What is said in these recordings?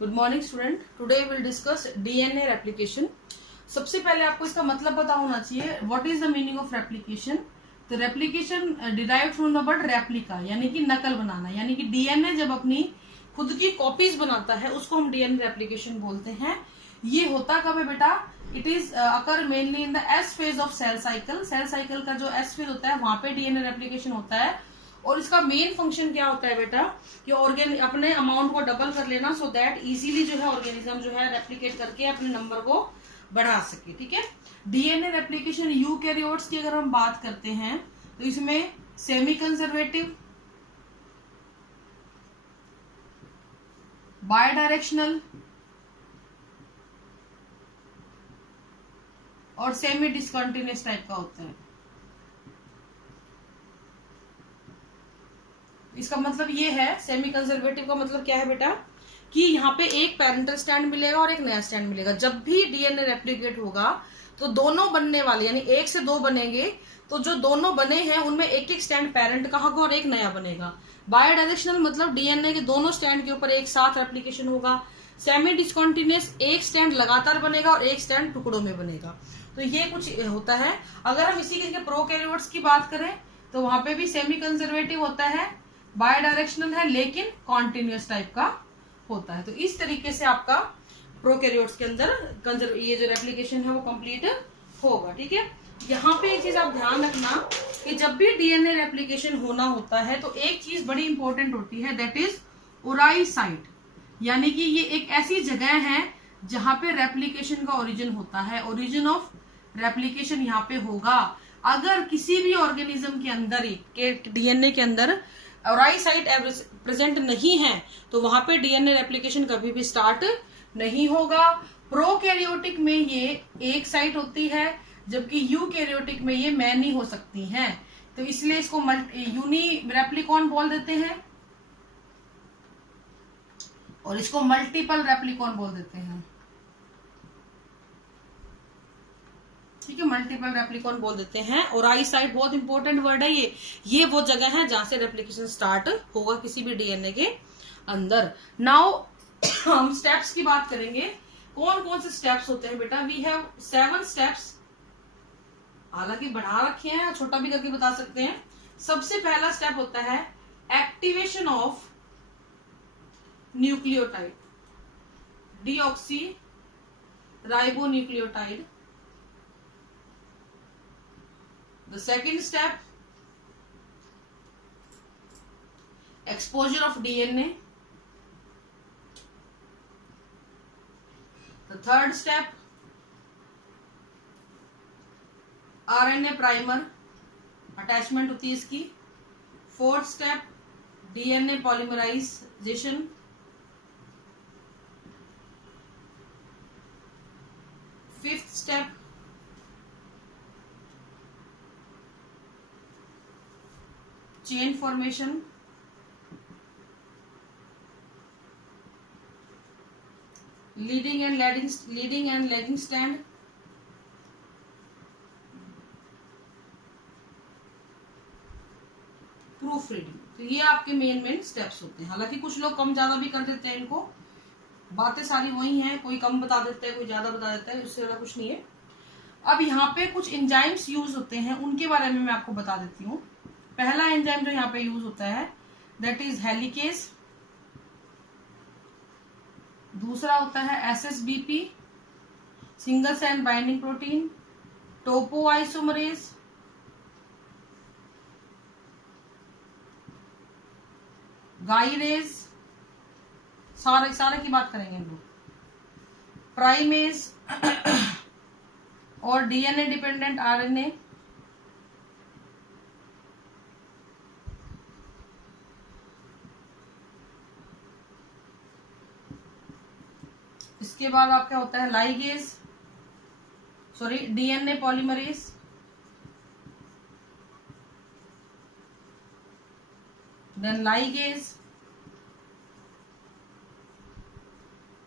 Good morning student. Today will discuss DNA replication. सबसे पहले आपको इसका मतलब पता होना चाहिए। What is the meaning of replication? तो replication derive from the word replica, यानी कि नकल बनाना। यानी कि डीएनए जब अपनी खुद की कॉपीज बनाता है उसको हम डीएनए रेप्लिकेशन बोलते हैं। ये होता कब है बेटा? It is occur mainly in the S phase of cell cycle. Cell cycle का जो एस फेज होता है वहां पे डीएनए रेप्लिकेशन होता है। और इसका मेन फंक्शन क्या होता है बेटा? कि ऑर्गेन अपने अमाउंट को डबल कर लेना, सो दैट इजीली जो है ऑर्गेनिज्म जो है रेप्लिकेट करके अपने नंबर को बढ़ा सके। ठीक है। डीएनए रेप्लिकेशन यूकैरियोट्स की अगर हम बात करते हैं तो इसमें सेमी कंजर्वेटिव, बायडायरेक्शनल और सेमी डिसकंटिन्यूअस टाइप का होता है। इसका मतलब ये है, सेमी कंजर्वेटिव का मतलब क्या है बेटा? कि यहाँ पे एक पेरेंटल स्टैंड मिलेगा और एक नया स्टैंड मिलेगा। जब भी डीएनए रेप्लिकेट होगा तो दोनों बनने वाले, यानी एक से दो बनेंगे, तो जो दोनों बने हैं उनमें एक एक स्टैंड पेरेंट का होगा और एक नया बनेगा। बायोडायरेक्शनल मतलब डीएनए के दोनों स्टैंड के ऊपर एक साथ रेप्लिकेशन होगा। सेमी डिसकंटिन्यूअस एक स्टैंड लगातार बनेगा और एक स्टैंड टुकड़ों में बनेगा। तो ये कुछ होता है। अगर हम इसी के प्रोकैरियोट्स की बात करें तो वहां पे भी सेमी कंजर्वेटिव होता है, बायोडायरेक्शनल है, लेकिन कॉन्टिन्यूअस टाइप का होता है। तो इस तरीके से आपका प्रोकैरियोट्स के अंदर ये जो रेप्लिकेशन है वो कंप्लीट होगा। ठीक है। यहाँ पे एक चीज आप ध्यान रखना कि जब भी डीएनए रेप्लिकेशन होना होता है तो एक चीज बड़ी इंपॉर्टेंट होती है, दैट इज ओराई साइट। यानी कि ये एक ऐसी जगह है जहां पे रेप्लिकेशन का ओरिजिन होता है। ओरिजिन ऑफ रेप्लिकेशन यहाँ पे होगा। अगर किसी भी ऑर्गेनिज्म के अंदर डीएनए के अंदर ओराई साइट प्रेजेंट नहीं है तो वहां पे डीएनए रेप्लिकेशन कभी भी स्टार्ट नहीं होगा। प्रोकैरियोटिक में ये एक साइट होती है, जबकि यूकैरियोटिक में ये मैनी हो सकती हैं। तो इसलिए इसको यूनी रेप्लिकॉन बोल देते हैं और इसको मल्टीपल रेप्लिकॉन बोल देते हैं। ठीक है, मल्टीपल रेप्लिकॉन बोल देते हैं। और आई साइट बहुत इंपॉर्टेंट वर्ड है ये वो जगह है जहां से रेप्लिकेशन स्टार्ट होगा किसी भी डीएनए के अंदर। नाउ हम स्टेप्स की बात करेंगे। कौन कौन से स्टेप्स होते हैं बेटा? We have 7 steps. हालांकि बढ़ा रखे हैं, छोटा भी करके बता सकते हैं। सबसे पहला स्टेप होता है activation of nucleotide, deoxy ribonucleotide. The second step, exposure of DNA. The third step, RNA primer, attachment होती है इसकी। Fourth step, DNA polymerization. Fifth step, chain formation. Leading and lagging strand. Proof reading. तो ये आपके main steps होते हैं। हालांकि कुछ लोग कम ज्यादा भी कर देते हैं इनको, बातें सारी वही हैं, कोई कम बता देता है कोई ज्यादा बता देता है, उससे ज्यादा कुछ नहीं है। अब यहाँ पे कुछ एंजाइम्स यूज होते हैं, उनके बारे में मैं आपको बता देती हूँ। पहला एंजाइम जो यहाँ पे यूज होता है दैट इज हेलिकेज। दूसरा होता है SSBP, single strand binding protein, topoisomerase, gyrase, सारे की बात करेंगे हम लोग, प्राइमेज और डीएनए डिपेंडेंट आरएनए। इसके बाद आपका होता है ligase, DNA polymerase, then ligase.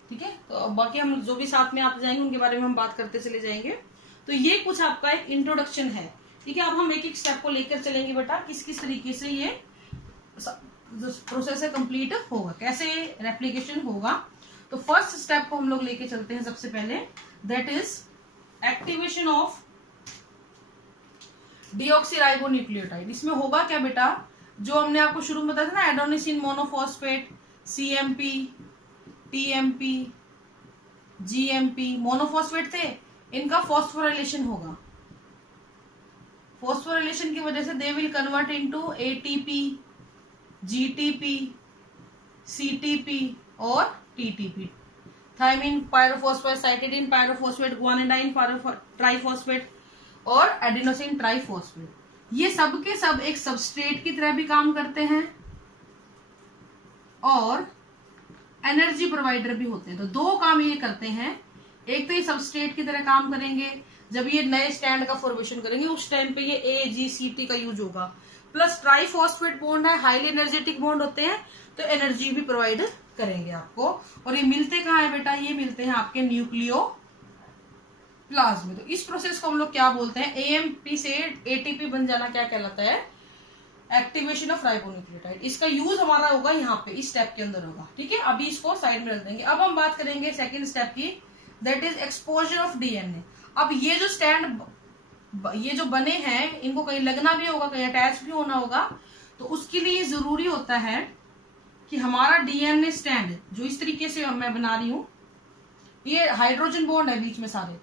ठीक है। तो अब बाकी हम जो भी साथ में आते जाएंगे उनके बारे में हम बात करते चले जाएंगे। तो ये कुछ आपका एक इंट्रोडक्शन है। ठीक है। अब हम एक एक स्टेप को लेकर चलेंगे बेटा, किस किस तरीके से ये जो प्रोसेस है कंप्लीट होगा, कैसे रेप्लिकेशन होगा। तो फर्स्ट स्टेप को हम लोग लेके चलते हैं सबसे पहले, that is activation of deoxyribonucleotide. इसमें होगा क्या बेटा, जो हमने आपको शुरू में बताया था ना, adenosine monophosphate, CMP, TMP, GMP, monophosphate थे, इनका फॉस्फोराइलेशन होगा। फॉस्फोराइलेशन की वजह से they will convert into ATP, GTP, CTP और TTP, thymine pyrophosphate, cytidine pyrophosphate, guanidine triphosphate और एडिनोसिन ट्राइफॉस्फेट। ये सब के सब एक सबस्ट्रेट की तरह भी काम करते हैं और एनर्जी प्रोवाइडर भी होते हैं। तो दो काम ये करते हैं, एक तो ये सबस्ट्रेट की तरह काम करेंगे, जब ये नए स्टैंड का फॉर्मेशन करेंगे उस टाइम पे ये AGCT का यूज होगा, प्लस ट्राइफॉस्फेट बॉन्ड है, हाईली एनर्जेटिक बॉन्ड होते हैं, तो एनर्जी भी प्रोवाइड करेंगे आपको। और ये मिलते कहाँ है बेटा, ये मिलते हैं आपके न्यूक्लियोप्लाज्म में। तो इस प्रोसेस को हम लोग क्या बोलते हैं, AMP से ATP बन जाना क्या कहलाता है, एक्टिवेशन ऑफ राइबोन्यूक्लियोटाइड। इसका यूज हमारा होगा यहाँ पे, इस स्टेप के अंदर होगा। ठीक है, अभी इसको साइड में रख देंगे। अब हम बात करेंगे सेकेंड स्टेप की, that is exposure of DNA। अब ये जो स्टैंड, ये जो बने हैं, इनको कहीं लगना भी होगा, कहीं अटैच भी होना होगा, तो उसके लिए जरूरी होता है कि हमारा DNA स्टैंड जो इस तरीके से मैं बना रही हूं, ये हाइड्रोजन बॉन्ड है बीच में सारे।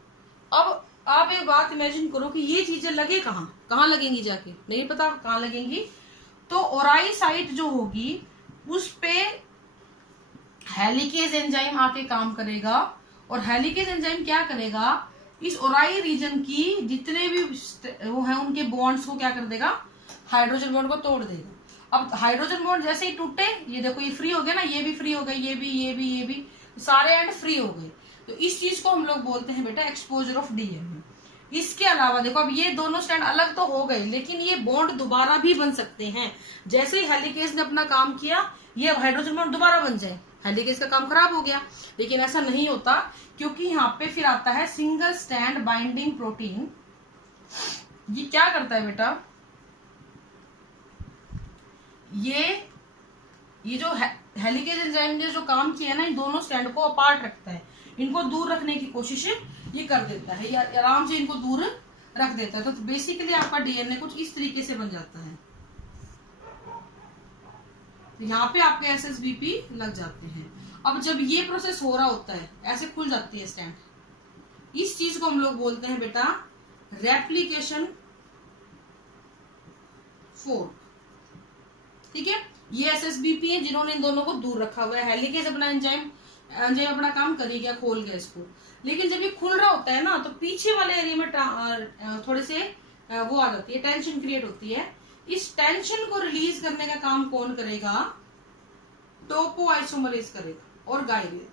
अब आप एक बात इमेजिन करो कि ये चीजें लगे कहाँ लगेंगी, जाके नहीं पता कहाँ लगेंगी। तो ओराई साइट जो होगी उस पे हेलिकेज एंजाइम आके काम करेगा, और हेलिकेज एंजाइम क्या करेगा, इस ओराई रीजन की जितने भी वो है उनके बॉन्ड्स को क्या कर देगा, हाइड्रोजन बॉन्ड को तोड़ देगा। अब हाइड्रोजन बॉन्ड जैसे ही टूटे, ये देखो ये फ्री हो गया ना, ये भी फ्री हो गए, ये भी सारे एंड फ्री हो गए। तो इस चीज को हम लोग बोलते हैं बेटा एक्सपोजर ऑफ DNA। इसके अलावा देखो, अब ये दोनों स्टैंड अलग तो हो गए, लेकिन ये बॉन्ड दोबारा भी बन सकते हैं। जैसे ही हेलिकेज ने अपना काम किया, ये हाइड्रोजन बॉन्ड दोबारा बन जाए, हेलिकेज का काम खराब हो गया। लेकिन ऐसा नहीं होता, क्योंकि यहाँ पे फिर आता है सिंगल स्टैंड बाइंडिंग प्रोटीन। ये क्या करता है बेटा, ये जो हेलिकेज एंजाइम ने जो काम किया ना, इन दोनों स्टैंड को अपार्ट रखता है, इनको दूर रखने की कोशिश ये कर देता है, या आराम से इनको दूर रख देता है। तो बेसिकली आपका DNA कुछ इस तरीके से बन जाता है। तो यहाँ पे आपके SSBP लग जाते हैं। अब जब ये प्रोसेस हो रहा होता है, ऐसे खुल जाती है स्टैंड, इस चीज को हम लोग बोलते हैं बेटा रेप्लिकेशन फोर्क। ठीक है, ये SSBP है जिन्होंने इन दोनों को दूर रखा हुआ है। हेलिकेज अपना एंजाइम अपना काम कर ही गया, खोल गया इसको। लेकिन जब ये खुल रहा होता है ना, तो पीछे वाले एरिया में थोड़े से वो आ जाती है, टेंशन क्रिएट होती है। इस टेंशन को रिलीज करने का काम कौन करेगा, टोपोआइसोमरेज करेगा और गायरेज।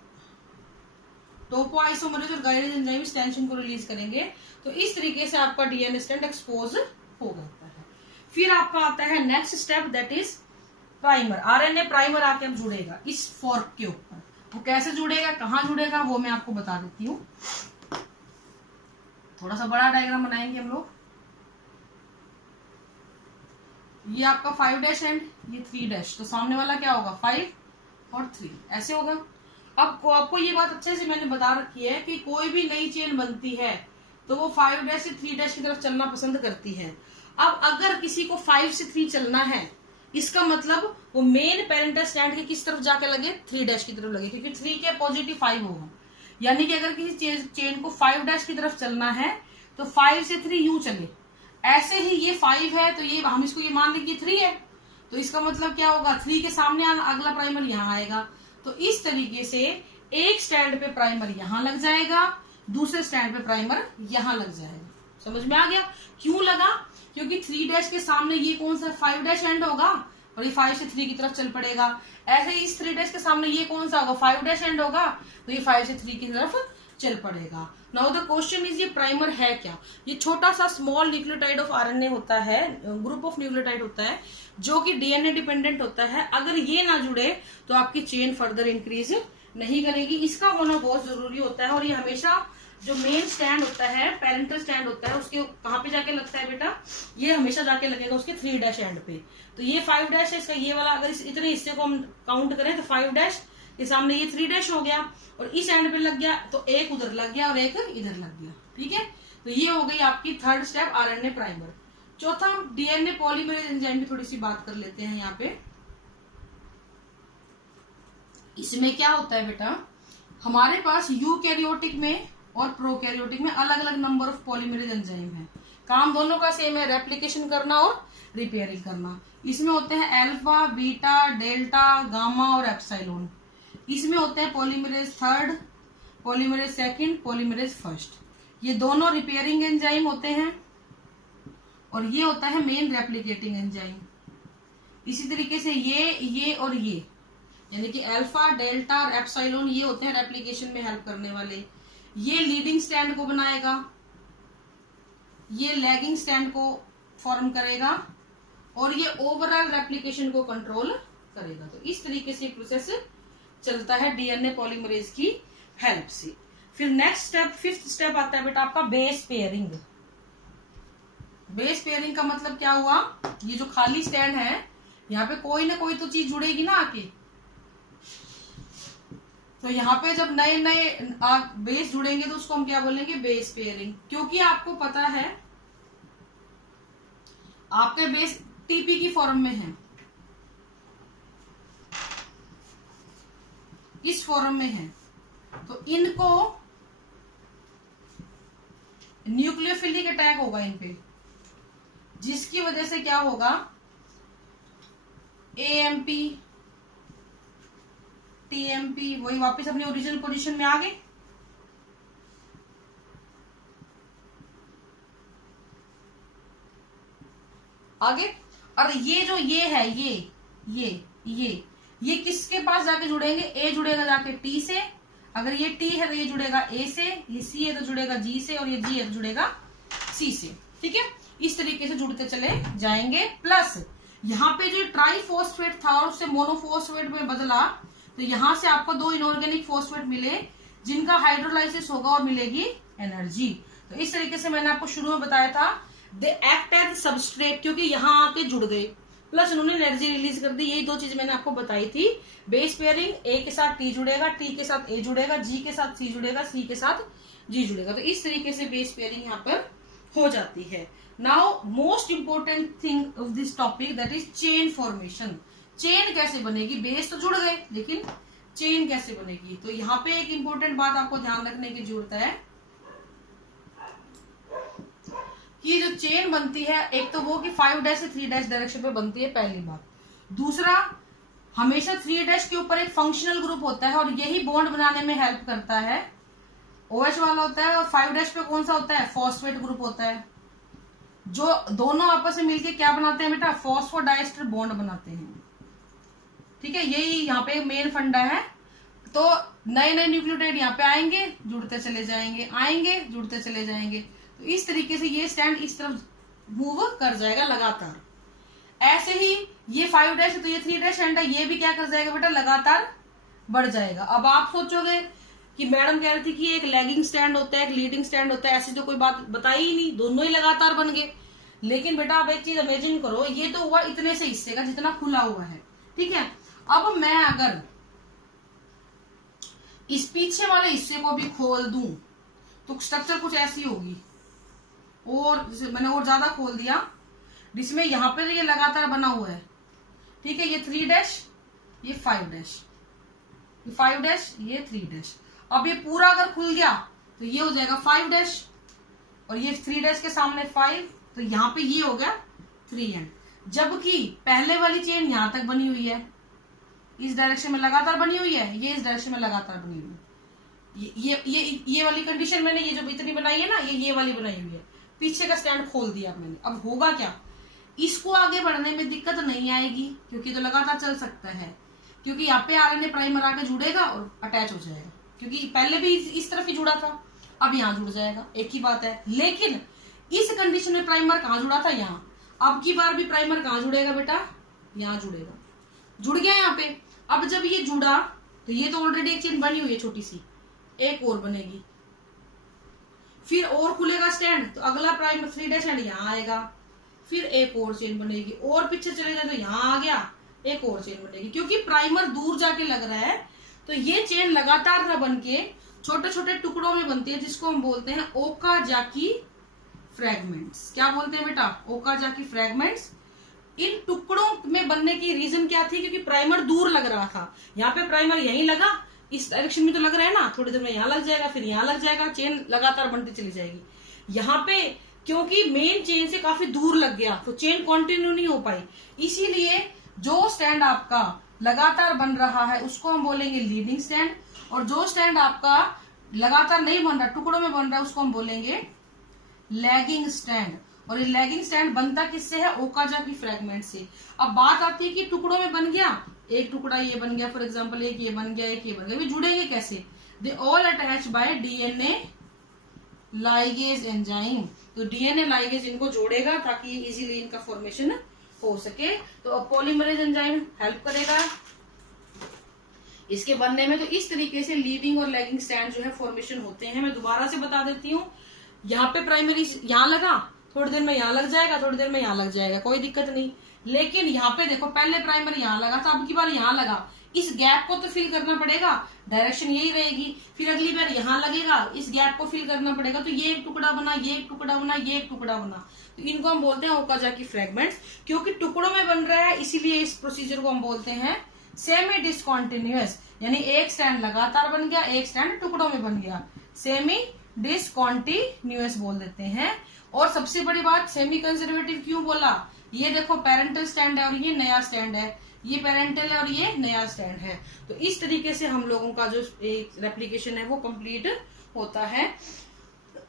टोपोआइसोमरेज और गायरेज एंजाइम इस टेंशन को रिलीज करेंगे। तो इस तरीके से आपका DNA स्टैंड एक्सपोज हो जाता है। फिर आपका आता है next step, that is primer. RNA primer आके अब जुड़ेगा इस फॉर्क के ऊपर। वो कैसे जुड़ेगा, कहाँ जुड़ेगा, वो मैं आपको बता देती हूँ। थोड़ा सा बड़ा डायग्राम बनाएंगे हम लोग। ये आपका 5' एंड ये 3', तो सामने वाला क्या होगा, 5 और 3 ऐसे होगा। अब आपको ये बात अच्छे से मैंने बता रखी है कि कोई भी नई चेन बनती है तो वो 5' से 3' की तरफ चलना पसंद करती है। अब अगर किसी को 5 से 3 चलना है, इसका मतलब वो मेन पेरेंटल स्टैंड के किस तरफ जाके लगे, 3' की तरफ लगे, क्योंकि 3 के पॉजिटिव 5 होगा। यानी कि अगर किसी चेन को 5' की तरफ चलना है तो 5 से 3 यूं चले। ऐसे ही ये 5 है तो ये हम इसको ये मान लें कि 3 है, तो इसका मतलब क्या होगा, 3 के सामने अगला प्राइमर यहाँ आएगा। तो इस तरीके से एक स्टैंड पे प्राइमर यहाँ लग जाएगा, दूसरे स्टैंड पे प्राइमर यहाँ लग जाएगा। समझ में आ गया क्यों लगा, क्योंकि 3' के सामने ये कौन सा 5' एंड होगा और ये 5 से 3 की तरफ चल पड़ेगा। ऐसे ही इस 3' के सामने ये कौन सा होगा, 5' एंड होगा, तो ये 5 से 3 की तरफ चल पड़ेगा। नाउ द क्वेश्चन इज, ये प्राइमर है क्या। ये छोटा सा स्मॉल न्यूक्लियोटाइड ऑफ RNA होता है, ग्रुप ऑफ न्यूक्लियोटाइड होता है जो कि DNA डिपेंडेंट होता है। अगर ये ना जुड़े तो आपकी चेन फर्दर इंक्रीज नहीं करेगी। इसका होना बहुत जरूरी होता है। और ये हमेशा जो मेन स्टैंड होता है, पेरेंटल स्टैंड होता है, उसके कहाँ पे जाके लगता है बेटा, ये हमेशा जाके लगेगा उसके 3' एंड पे। तो ये 5' है इसका, ये वाला अगर इतने हिस्से को हम काउंट करें तो 5', के सामने ये 3' हो गया और इस एंड पे लग गया, तो एक उधर लग गया और एक इधर लग गया। ठीक है, तो ये हो गई आपकी थर्ड स्टेप आरएनए प्राइमर। चौथा हम डीएनए पॉलीमरेज एंजाइम की थोड़ी सी बात कर लेते हैं। यहाँ पे इसमें क्या होता है बेटा, हमारे पास यूकैरियोटिक में और प्रोकैरियोटिक में अलग अलग नंबर ऑफ पॉलीमरेज एंजाइम है। काम दोनों का सेम है, रेप्लिकेशन करना और रिपेयरिंग करना। इसमें होते हैं अल्फा, बीटा, डेल्टा, गामा और एप्सिलॉन। इसमें होते हैं polymerase third, polymerase second, polymerase first. ये दोनों रिपेयरिंग एंजाइम होते हैं और ये होता है मेन रेप्लिकेटिंग एंजाइम। इसी तरीके से ये और ये, यानी कि अल्फा, डेल्टा और एप्सिलॉन ये होते हैं रेप्लिकेशन में हेल्प करने वाले। ये लीडिंग स्टैंड को बनाएगा, ये लैगिंग स्टैंड को फॉर्म करेगा और ये ओवरऑल रेप्लिकेशन को कंट्रोल करेगा। तो इस तरीके से प्रोसेस चलता है डीएनए पॉलीमरेज की हेल्प से। फिर नेक्स्ट स्टेप, फिफ्थ स्टेप आता है बेटा आपका बेस पेयरिंग। बेस पेयरिंग का मतलब क्या हुआ, ये जो खाली स्टैंड है यहाँ पे कोई ना कोई तो चीज जुड़ेगी ना आके। तो यहाँ पे जब नए नए बेस जुड़ेंगे तो उसको हम क्या बोलेंगे, बेस पेयरिंग। क्योंकि आपको पता है आपके बेस टीपी की फॉर्म में है, इस फॉर्म में है, तो इनको न्यूक्लियोफिलिक अटैक होगा इन पे, जिसकी वजह से क्या होगा, एएमपी, टीएमपी वही वापस अपनी ओरिजिनल पोजीशन में आ गए। आगे, और ये जो ये है, ये किसके पास जाके जुड़ेंगे, ए जुड़ेगा जाके टी से, अगर ये टी है तो ये जुड़ेगा ए से, ये सी है तो जुड़ेगा जी से, और ये जी है तो जुड़ेगा सी से। ठीक है, इस तरीके से जुड़ते चले जाएंगे। प्लस यहाँ पे जो ट्राइफॉस्फेट था और उससे मोनोफॉस्फेट में बदला, तो यहां से आपको 2 इनऑर्गेनिक फॉस्फेट मिले जिनका हाइड्रोलाइसिस होगा और मिलेगी एनर्जी। तो इस तरीके से मैंने आपको शुरू में बताया था, दे एक्ट एज सबस्ट्रेट, क्योंकि यहाँ आके जुड़ गए, प्लस उन्होंने एनर्जी रिलीज कर दी। यही 2 चीज मैंने आपको बताई थी। बेस पेयरिंग, ए के साथ टी जुड़ेगा, टी के साथ ए जुड़ेगा, जी के साथ सी जुड़ेगा, सी के साथ जी जुड़ेगा। तो इस तरीके से बेस पेयरिंग यहाँ पर हो जाती है। Now most important thing of this topic, that is chain formation. Chain कैसे बनेगी, बेस तो जुड़ गए लेकिन चेन कैसे बनेगी। तो यहाँ पे एक इंपॉर्टेंट बात आपको ध्यान रखने की जरूरत है कि जो चेन बनती है, एक तो वो कि 5' से 3' डायरेक्शन पे बनती है, पहली बात। दूसरा, हमेशा 3' के ऊपर एक फंक्शनल ग्रुप होता है और यही बॉन्ड बनाने में हेल्प करता है, OH वाला होता है। और 5' पे कौन सा होता है, फॉस्फेट ग्रुप होता है, जो दोनों आपस में मिलकर क्या बनाते हैं बेटा, फॉस्फोडाइस्टर बॉन्ड बनाते हैं। ठीक है, यही यहाँ पे मेन फंडा है। तो नए नए न्यूक्लियोटाइड यहाँ पे आएंगे, जुड़ते चले जाएंगे, आएंगे, जुड़ते चले जाएंगे। तो इस तरीके से ये स्टैंड इस तरफ मूव कर जाएगा लगातार। ऐसे ही ये 5' है तो ये 3' स्टैंड है, ये भी क्या कर जाएगा बेटा, लगातार बढ़ जाएगा। अब आप सोचोगे कि मैडम कह रही थी कि एक लैगिंग स्टैंड होता है, एक लीडिंग स्टैंड होता है, ऐसी तो कोई बात बताई ही नहीं, दोनों ही लगातार बन गए। लेकिन बेटा आप एक चीज इमेजिन करो, ये तो हुआ इतने से हिस्से का जितना खुला हुआ है। ठीक है, अब मैं अगर इस पीछे वाले हिस्से को भी खोल दूं तो स्ट्रक्चर कुछ ऐसी होगी, और मैंने और ज्यादा खोल दिया, जिसमें यहाँ पे ये लगातार बना हुआ है। ठीक है, ये 3', ये 5', ये 5', ये 3'। अब ये पूरा अगर खुल गया तो ये हो जाएगा 5' और ये 3' के सामने 5, तो यहाँ पे ये हो गया 3'। जबकि पहले वाली चेन यहां तक बनी हुई है, इस डायरेक्शन में लगातार बनी हुई है, ये इस डायरेक्शन में लगातार बनी हुई है। ये वाली कंडीशन मैंने, ये जो इतनी बनाई है ना, ये वाली बनाई हुई है। पीछे का स्टैंड खोल दिया मैंने। अब होगा क्या, इसको आगे बढ़ने में दिक्कत नहीं आएगी क्योंकि तो लगातार चल सकता है, क्योंकि यहाँ पे आरएनए प्राइमर आके जुड़ेगा और अटैच हो जाएगा, क्योंकि पहले भी इस तरफ ही जुड़ा था, अब यहाँ जुड़ जाएगा, एक ही बात है। लेकिन इस कंडीशन में प्राइमर कहाँ जुड़ा था, यहाँ। अब की बार भी प्राइमर कहाँ जुड़ेगा बेटा, यहाँ जुड़ेगा, जुड़ गया यहाँ पे। अब जब ये जुड़ा तो ये तो ऑलरेडी एक चेन बनी हुई है छोटी सी, एक और बनेगी, फिर और खुलेगा स्टैंड, तो अगला प्राइमर 3' स्टैंड यहाँ आएगा, फिर एक और चेन बनेगी, और पीछे चले जाए तो यहाँ आ गया, एक और चेन बनेगी। क्योंकि प्राइमर दूर जाके लग रहा है तो ये चेन लगातार ना बन के छोटे छोटे टुकड़ों में बनती है, जिसको हम बोलते हैं ओकाजाकी फ्रैगमेंट्स। क्या बोलते हैं बेटा? Okazaki fragments. इन टुकड़ों में बनने की रीजन क्या थी? क्योंकि प्राइमर दूर लग रहा था। यहाँ पे प्राइमर यहीं लगा, इस डायरेक्शन में तो लग रहा है ना, थोड़ी देर में यहाँ लग जाएगा, फिर यहाँ लग जाएगा, चेन लगातार बनती चली जाएगी। यहाँ पे क्योंकि मेन चेन से काफी दूर लग गया तो चेन कंटिन्यू नहीं हो पाई, इसीलिए जो स्टैंड आपका लगातार बन रहा है उसको हम बोलेंगे लीडिंग स्टैंड, और जो स्टैंड आपका लगातार नहीं बन रहा, टुकड़ों में बन रहा है, उसको हम बोलेंगे लैगिंग स्टैंड। और ये लैगिंग स्टैंड बनता किससे है? ओकाजाकी फ्रैगमेंट से। अब बात आती है कि टुकड़ों में बन गया, एक टुकड़ा ये बन गया, फॉर एग्जांपल एक ये बन गया, एक ये बन गया, वे जुड़ेंगे कैसे? They all attach bye DNA ligase enzyme. तो डीएनए लाइगेज इनको जोड़ेगा ताकि इजीली इनका फॉर्मेशन हो सके। तो पॉलीमरेज एंजाइम हेल्प करेगा इसके बनने में। तो इस तरीके से लीडिंग और लैगिंग स्टैंड जो है फॉर्मेशन होते हैं। मैं दोबारा से बता देती हूँ, यहाँ पे प्राइमरी यहाँ लगा, थोड़ी देर में यहाँ लग जाएगा, थोड़ी देर में यहाँ लग जाएगा, कोई दिक्कत नहीं। लेकिन यहाँ पे देखो, पहले प्राइमरी यहाँ लगा था, अब की बार यहाँ लगा, इस गैप को तो फिल करना पड़ेगा, डायरेक्शन यही रहेगी। फिर अगली बार यहाँ लगेगा, इस गैप को फिल करना पड़ेगा। तो ये एक टुकड़ा बना, ये एक टुकड़ा बना, ये एक टुकड़ा बना। तो इनको हम बोलते हैं ओकाजाकी फ्रैगमेंट्स। क्योंकि टुकड़ों में बन रहा है इसीलिए इस प्रोसीजर को हम बोलते हैं सेमी डिसकॉन्टिन्यूअस। यानी एक स्टैंड लगातार बन गया, एक स्टैंड टुकड़ों में बन गया, सेमी डिसकॉन्टिन्यूअस बोल देते हैं। और सबसे बड़ी बात, सेमी कंजर्वेटिव क्यों बोला? ये देखो पेरेंटल स्टैंड है और ये नया स्टैंड है, ये पेरेंटल है और ये नया स्टैंड है। तो इस तरीके से हम लोगों का जो रेप्लिकेशन है वो कंप्लीट होता है।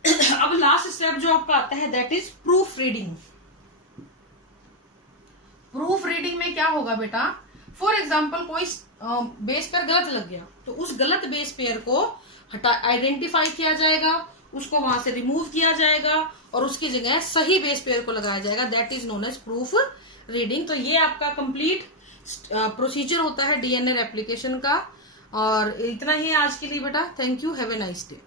अब लास्ट स्टेप जो आपका आता है that is proof reading. Proof reading में क्या होगा बेटा? फॉर एग्जाम्पल कोई बेस पेयर गलत लग गया, तो उस गलत बेस पेयर को आइडेंटिफाई किया जाएगा, उसको वहां से रिमूव किया जाएगा और उसकी जगह सही बेस पेयर को लगाया जाएगा। That is known as proofreading. तो ये आपका कंप्लीट प्रोसीजर होता है डीएनए रेप्लिकेशन का। और इतना ही आज के लिए बेटा। Thank you, have a nice day.